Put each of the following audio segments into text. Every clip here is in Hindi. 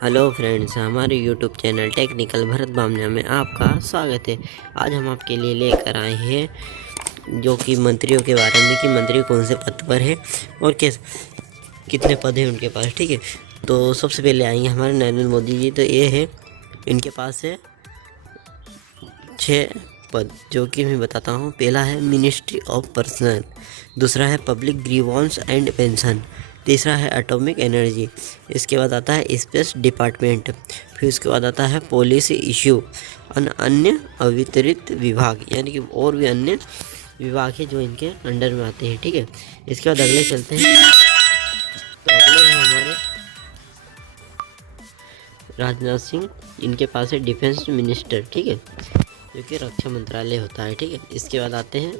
हेलो फ्रेंड्स, हमारे यूट्यूब चैनल टेक्निकल भरत बामना में आपका स्वागत है। आज हम आपके लिए लेकर आए हैं जो कि मंत्रियों के बारे में, कि मंत्री कौन से पद पर है और कितने पद हैं उनके पास। ठीक है, तो सबसे पहले आएंगे हमारे नरेंद्र मोदी जी। तो ये है, इनके पास है 6 पद, जो कि मैं बताता हूँ। पहला है मिनिस्ट्री ऑफ पर्सनल, दूसरा है पब्लिक ग्रीवांस एंड पेंशन, तीसरा है एटॉमिक एनर्जी, इसके बाद आता है स्पेस डिपार्टमेंट, फिर उसके बाद आता है पॉलिसी इशू, अन्य अवितरित विभाग, यानी कि और भी अन्य विभाग है जो इनके अंडर में आते हैं। ठीक है, इसके बाद अगले चलते हैं। तो अगले हैं हमारे राजनाथ सिंह, इनके पास है डिफेंस मिनिस्टर। ठीक है, जो कि रक्षा मंत्रालय होता है। ठीक है, इसके बाद आते हैं,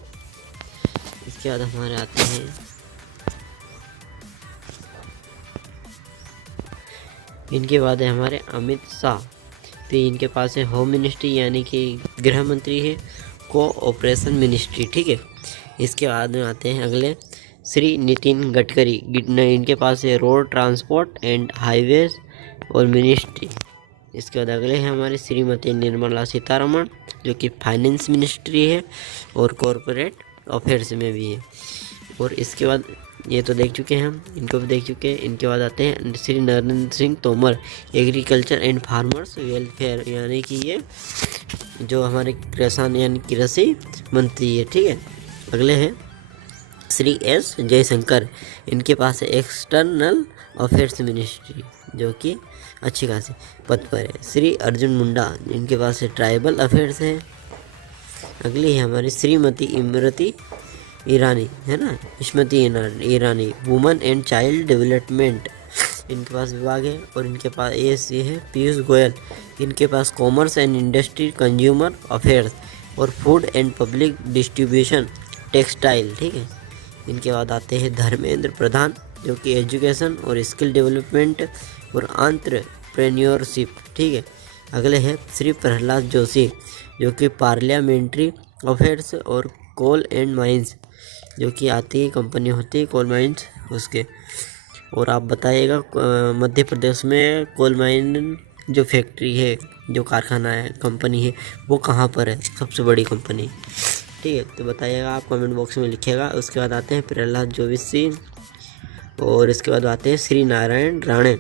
इसके बाद हमारे आते हैं इनके बाद है हमारे अमित शाह। तो इनके पास है होम मिनिस्ट्री, यानी कि गृह मंत्री है, कोऑपरेशन मिनिस्ट्री। ठीक है, इसके बाद में आते हैं अगले श्री नितिन गडकरी, इनके पास है रोड ट्रांसपोर्ट एंड हाईवेज और मिनिस्ट्री। इसके बाद अगले हैं हमारे श्रीमती निर्मला सीतारमण, जो कि फाइनेंस मिनिस्ट्री है और कॉरपोरेट अफेयर्स में भी है। और इसके बाद ये तो देख चुके हैं हम, इनको भी देख चुके हैं। इनके बाद आते हैं Shri Narendra Singh Tomar, agriculture and farmers welfare, यानी कि ये जो हमारे किसान यानी कृषि मंत्री है। ठीक है, अगले हैं श्री एस जयशंकर, इनके पास है एक्सटर्नल अफेयर्स मिनिस्ट्री, जो कि अच्छी खासी पद पर है। श्री अर्जुन मुंडा, इनके पास है ट्राइबल अफेयर्स है। अगली है हमारी श्रीमती इमरती ईरानी, है ना, Smriti Irani, women and child development, इनके पास विभाग है। और इनके पास ये है पीयूष गोयल, इनके पास commerce and industry, consumer affairs और food and public distribution, textile. ठीक है, इनके बाद आते हैं धर्मेंद्र प्रधान, जो कि एजुकेशन और स्किल डेवलपमेंट और एंटरप्रेन्योरशिप। ठीक है, अगले हैं श्री प्रहलाद जोशी, जो कि पार्लियामेंट्री अफेयर्स और कोल एंड माइंस, जो कि आती है कंपनी होती है कोल माइंस उसके। और आप बताइएगा मध्य प्रदेश में कोल माइन जो फैक्ट्री है, जो कारखाना है, कंपनी है, वो कहाँ पर है, सबसे बड़ी कंपनी। ठीक है, तो बताइएगा, आप कमेंट बॉक्स में लिखिएगा। उसके बाद आते हैं प्रहलाद जोशी, और इसके बाद आते हैं श्री नारायण राणे,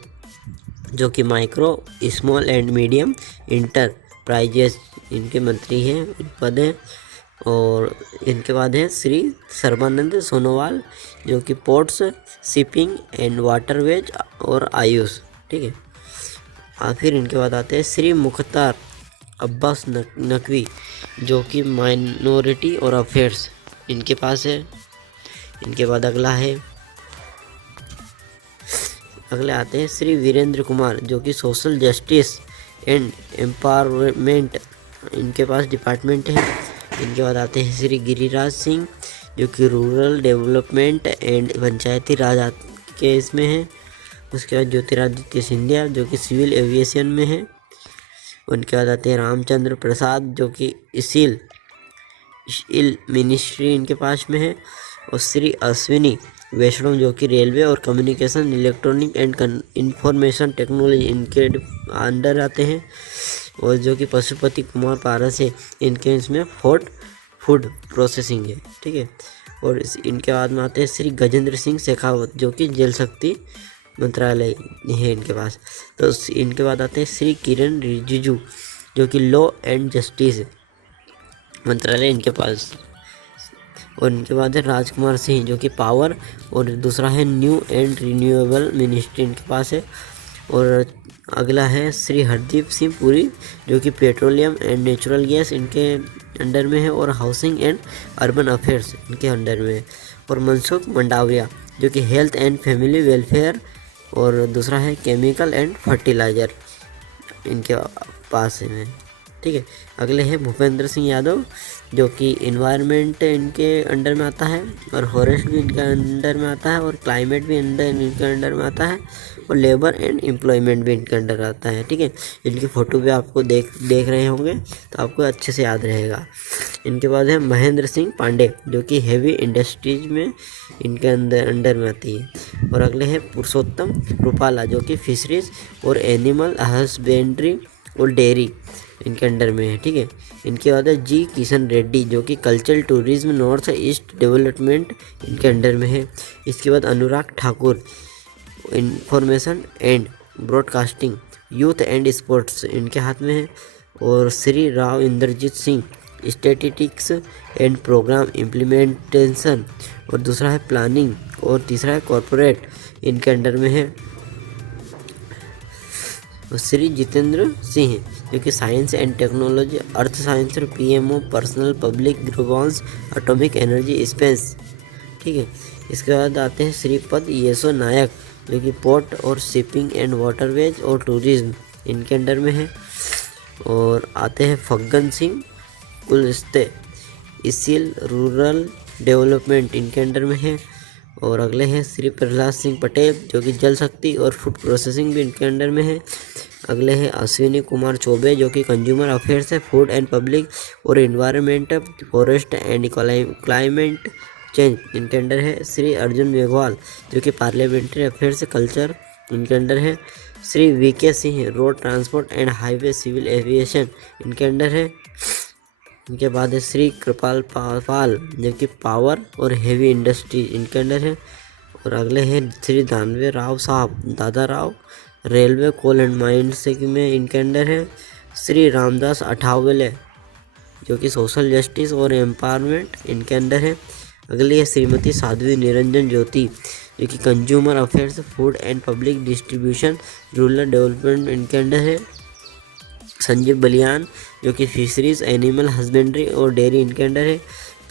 जो कि micro small and medium enterprises, इनके मंत्री हैं, पद हैं। और इनके बाद है श्री सर्बानंद सोनोवाल, जो कि पोर्ट्स, शिपिंग एंड वाटरवेज और आयुष। ठीक है, फिर इनके बाद आते हैं श्री मुख्तार अब्बास नकवी, जो कि माइनॉरिटी और अफेयर्स इनके पास है। इनके बाद अगले आते हैं श्री वीरेंद्र कुमार, जो कि सोशल जस्टिस एंड एम्पावरमेंट, इनके पास डिपार्टमेंट है। इनके बाद आते हैं श्री गिरिराज सिंह, जो कि रूरल डेवलपमेंट एंड पंचायती राज के इसमें है। उसके बाद ज्योतिरादित्य सिंधिया, जो कि सिविल एविएशन में है। उनके बाद आते हैं रामचंद्र प्रसाद, जो कि स्टील मिनिस्ट्री इनके पास में है। और श्री अश्विनी वैष्णव, जो कि रेलवे और communication, electronic and information technology इनके अंडर आते हैं। और जो कि पशुपति कुमार पारस है, इनके इसमें फूड प्रोसेसिंग है। ठीक है, और इनके बाद में आते हैं श्री गजेंद्र सिंह शेखावत, जो कि जल शक्ति मंत्रालय है इनके पास। तो इनके बाद आते हैं श्री किरण रिजिजू, जो कि लॉ एंड जस्टिस मंत्रालय इनके पास। और इनके बाद है राजकुमार सिंह, जो कि पावर, और दूसरा है न्यू एंड रिन्यूएबल मिनिस्ट्री इनके पास है। और अगला है श्री हरदीप सिंह पुरी, जो कि पेट्रोलियम एंड नेचुरल गैस इनके अंडर में है, और हाउसिंग एंड अर्बन अफेयर्स इनके अंडर में है। और मनसुख मंडाविया, जो कि हेल्थ एंड फैमिली वेलफेयर, और दूसरा है केमिकल एंड फर्टिलाइज़र इनके पास है। ठीक है। अगले हैं भूपेंद्र सिंह यादव, जो कि इन्वायरमेंट इनके अंडर में आता है, और फॉरेस्ट भी इनके अंडर में आता है, और क्लाइमेट भी इनके अंडर में आता है, और लेबर एंड एम्प्लॉयमेंट भी इनके अंडर आता है, ठीक है। इनकी फ़ोटो भी आपको देख रहे होंगे तो आपको अच्छे से याद रहेगा। इनके बाद है महेंद्र सिंह पांडे, जो कि हेवी इंडस्ट्रीज में इनके अंडर में आती है। और अगले हैं पुरुषोत्तम रूपाला, जो कि फिशरीज और एनिमल हस्बेंड्री और डेयरी इनके अंडर में है, ठीक है। इनके बाद है जी किशन रेड्डी, जो कि cultural tourism north east development इनके अंडर में है। इसके बाद Anurag Thakur, information and broadcasting, youth and sports इनके हाथ में है। और Shri Rao Inderjit Singh, statistics and programme implementation, और दूसरा है प्लानिंग, और तीसरा है कॉरपोरेट इनके अंडर में है। और श्री जितेंद्र सिंह, जो कि science and technology, earth science और PMO, personnel public grievances, atomic energy, space, ठीक है। इसके बाद आते हैं श्रीपद येसो नायक, जो कि पोर्ट और शिपिंग एंड वाटरवेज और टूरिज्म इनके अंडर में है। और आते हैं फग्गन सिंह कुलस्ते, इसील रूरल डेवलपमेंट इनके अंडर में है। और अगले हैं श्री प्रहलाद सिंह पटेल, जो कि जल शक्ति और फूड प्रोसेसिंग भी इनके अंडर में है। अगले हैं अश्विनी कुमार चौबे, जो कि कंज्यूमर अफेयर्स है, फूड एंड पब्लिक और environment, forest and climate change इनके अंडर है। श्री अर्जुन मेघवाल, जो कि पार्लियामेंट्री अफेयर्स कल्चर इनके अंडर है। Shri V K Singh, road transport and highway civil aviation इनके अंडर है। इनके बाद है श्री कृपाल पाल, जो कि पावर और हेवी इंडस्ट्री इनके अंडर है। और अगले हैं Shri Danve Rao Saheb, Dada Rao, railway coal and mines में इनके अंडर है। श्री रामदास अठावले, जो कि सोशल जस्टिस और एम्पावरमेंट इनके अंडर है। अगली है श्रीमती साध्वी निरंजन ज्योति, जो कि consumer affairs, food and public distribution, rural development इनके अंडर है। संजीव बलियान, जो कि फिशरीज, एनिमल हस्बेंड्री और डेयरी इनके अंडर है।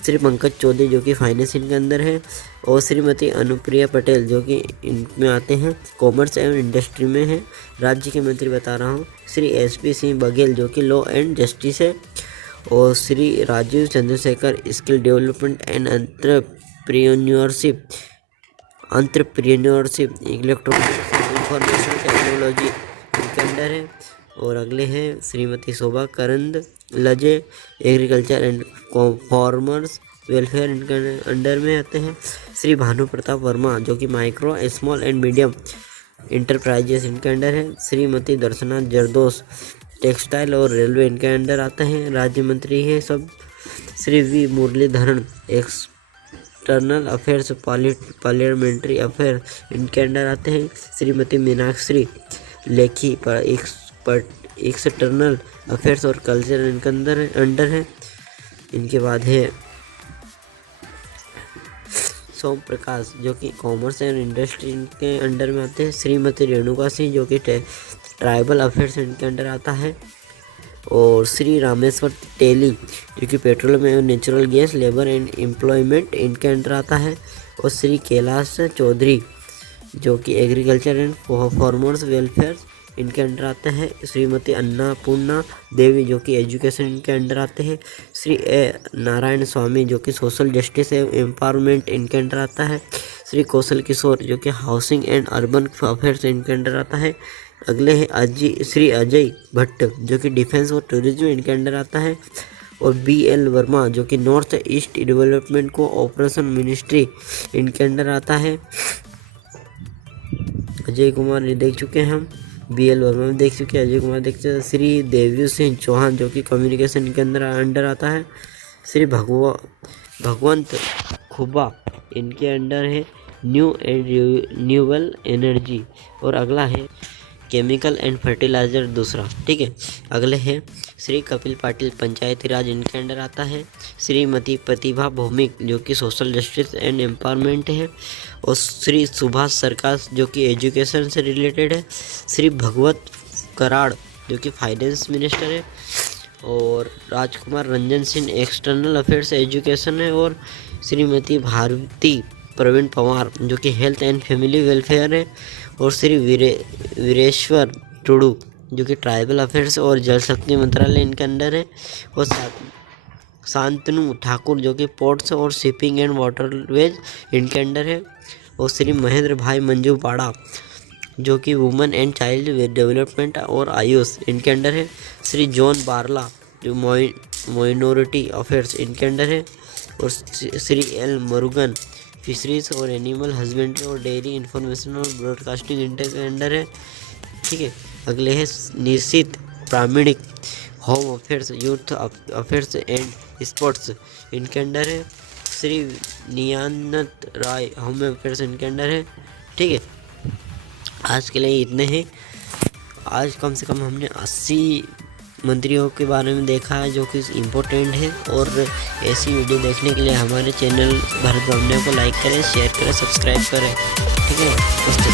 श्री पंकज चौधरी, जो कि फाइनेंस इनके अंदर है। और श्रीमती अनुप्रिया पटेल, जो कि इनमें आते हैं कॉमर्स एवं इंडस्ट्री में है, राज्य के मंत्री बता रहा हूँ। श्री एसपी सिंह बघेल, जो कि लॉ एंड जस्टिस है। और Shri Rajeev Chandrasekhar, skill development and entrepreneurship, electronics information technology इनके अंडर है। और अगले हैं Shrimati Shobha Karandlaje, agriculture and farmers welfare इनके अंडर में आते हैं। श्री भानु प्रताप वर्मा, जो कि micro, small and medium enterprises इनके अंडर है। श्रीमती दर्शना जरदोस, टेक्सटाइल और रेलवे इनके अंडर आते हैं, राज्य मंत्री है सब। Shri V Muraleedharan, external affairs, parliamentary affair इनके अंडर आते हैं। श्रीमती मीनाक्षी लेखी, एक्सटर्नल अफेयर्स और कल्चर इनके अंडर है। इनके बाद है सोम प्रकाश, जो कि कॉमर्स एंड इंडस्ट्री के अंडर में आते हैं। श्रीमती रेणुका सिंह, जो कि ट्राइबल अफेयर्स इनके अंडर आता है। और श्री रामेश्वर तेली, जो कि पेट्रोलियम एवं natural gas, labour and employment इनके अंडर आता है। और श्री कैलाश चौधरी, जो कि एग्रीकल्चर एंड फार्मर्स वेलफेयर इनके अंडर आते हैं। श्रीमती अन्नापूर्णा देवी, जो कि एजुकेशन इनके अंडर आते हैं। श्री ए नारायण स्वामी, जो कि सोशल जस्टिस एवं एम्पावरमेंट इनके अंडर आता है। श्री कौशल किशोर, जो कि हाउसिंग एंड अर्बन अफेयर्स इनके अंडर आता है। अगले हैं श्री अजय भट्ट, जो कि डिफेंस और टूरिज्म इनके अंडर आता है। और BL वर्मा, जो कि नॉर्थ ईस्ट डेवलपमेंट को ऑपरेशन मिनिस्ट्री इनके अंडर आता है। अजय कुमार ये देख चुके हैं हम, BL वर्मा में देख चुके हैं, अजय कुमार देख चुके हैं। श्री देवयू सिंह चौहान, जो कि कम्युनिकेशन के अंडर आता है। श्री भगवंत खुबा, इनके अंडर है न्यू एंड रिन्यूएबल एनर्जी। और अगला है केमिकल एंड फर्टिलाइजर दूसरा, ठीक है। अगले हैं श्री कपिल पाटिल, पंचायती राज इनके अंडर आता है। श्रीमती प्रतिभा भौमिक, जो कि सोशल जस्टिस एंड एम्पावरमेंट है। और श्री सुभाष सरकार, जो कि एजुकेशन से रिलेटेड है। श्री भगवत कराड़, जो कि फाइनेंस मिनिस्टर है। और Rajkumar Ranjan Singh, external affairs education है। और श्रीमती भारती प्रवीण पवार, जो कि हेल्थ एंड फैमिली वेलफेयर है। और श्री वीरेश्वर टुडू, जो कि ट्राइबल अफेयर्स और जल शक्ति मंत्रालय इनके अंडर है। और शांतनु ठाकुर जो कि पोर्ट्स और शिपिंग एंड वाटरवेज इनके अंडर है। और श्री महेंद्र भाई मंजू पाड़ा जो कि वुमेन एंड चाइल्ड डेवलपमेंट और आयुष इनके अंडर है। श्री जॉन बारला जो माइनॉरिटी अफेयर्स इनके अंडर है। और श्री एल मुरुगन फिशरीज और एनिमल हस्बेंड्री और डेयरी इंफॉर्मेशन और ब्रॉडकास्टिंग इनके अंडर है। ठीक है, अगले है निश्चित प्रामाणिक home affairs youth affairs and sports इनके अंडर है। श्री नियानत राय होम अफेयर्स इनके अंडर है। ठीक है, आज के लिए इतने हैं। आज कम से कम हमने 80 मंत्रियों के बारे में देखा है जो कि इम्पोर्टेंट है। और ऐसी वीडियो देखने के लिए हमारे चैनल भारत बमने को लाइक करें, शेयर करें, सब्सक्राइब करें। ठीक है दोस्तों।